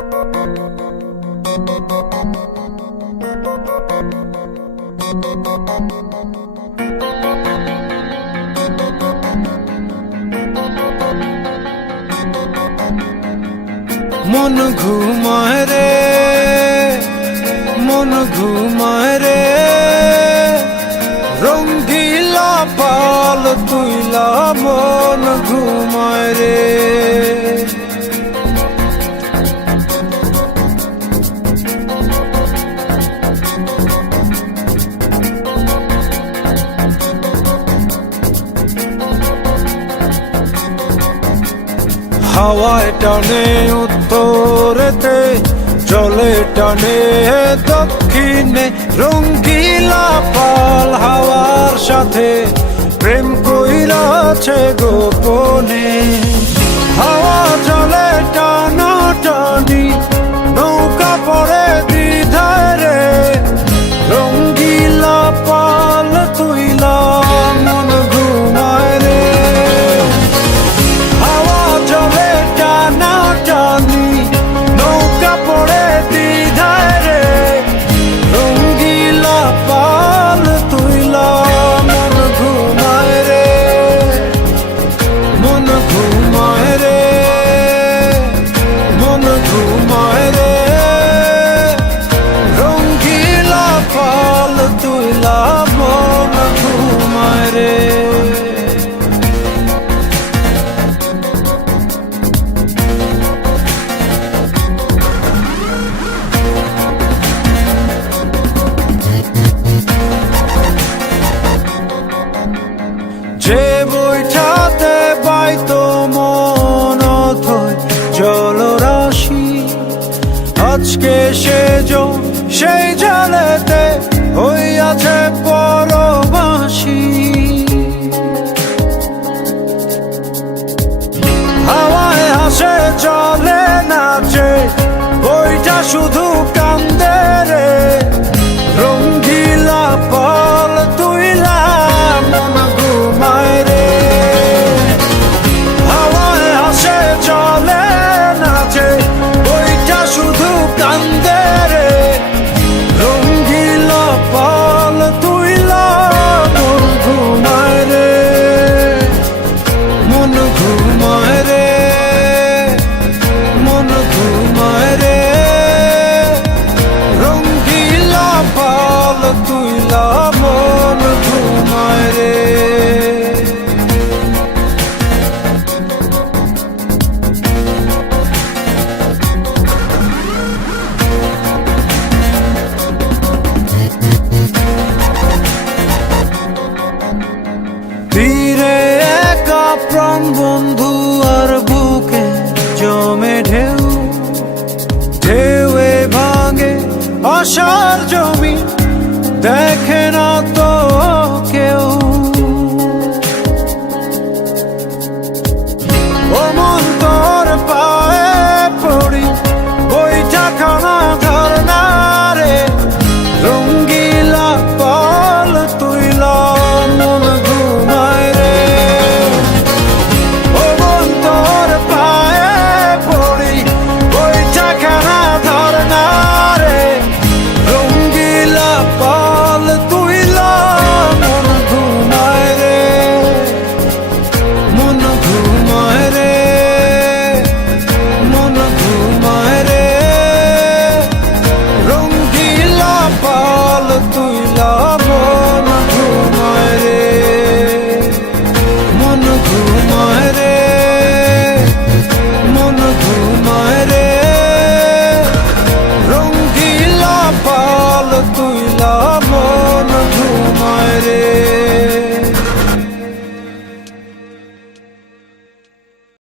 মন ঘুমায় রে, মন ঘুমায় রে, রঙ্গিলা পাল তুইলা মন ঘুমায় রে। হাওয়ায় টানে উত্তরেতে, জলে টানে দক্ষিণে, রঙ্গিলা পাল হাওয়ার সাথে প্রেম কইরাছে গোপনে। হাওয়া জলে টানা টানি, নৌকা পড়ে দ্বিধায় রে, রঙ্গিলা পাল তুইলা মন ঘুমায় রে। হাওয়া জলে টানা টানি, নৌকা পড়ে দ্বিধায় রে, রঙ্গিলা পাল তুইলা মন ঘুমায় রে, মন ঘুমায় রে, মন ঘুমায় রে, রঙ্গিলা পাল তুইলা মন ঘুমায় রে। যে বইটাতে বাইতো মন অথয় জলরাশি, আজকে সেই জলেতে হইয়াছে পরবাসী। হাওয়ায় হাসে চলে নাচে, বইটা শুধু কান্দে রে, রঙ্গিলা পাল তুইলা মন ঘুমায় রে। হাওয়ায় হাসে চলে নাচে, বইটা শুধু কান্দে রে, রঙ্গিলা পাল তুইলা মন ঘুমায় রে, মন ঘুমায় রে, মন ঘুমায় রে, রঙ্গিলা পাল তুইলা মন ঘুমায় রে। তীরে একা প্রাণ বন্ধু আর বুকে জমে ঢেউ, ঢেউয়ে ভাঙে আশার জমি, দেখে না তো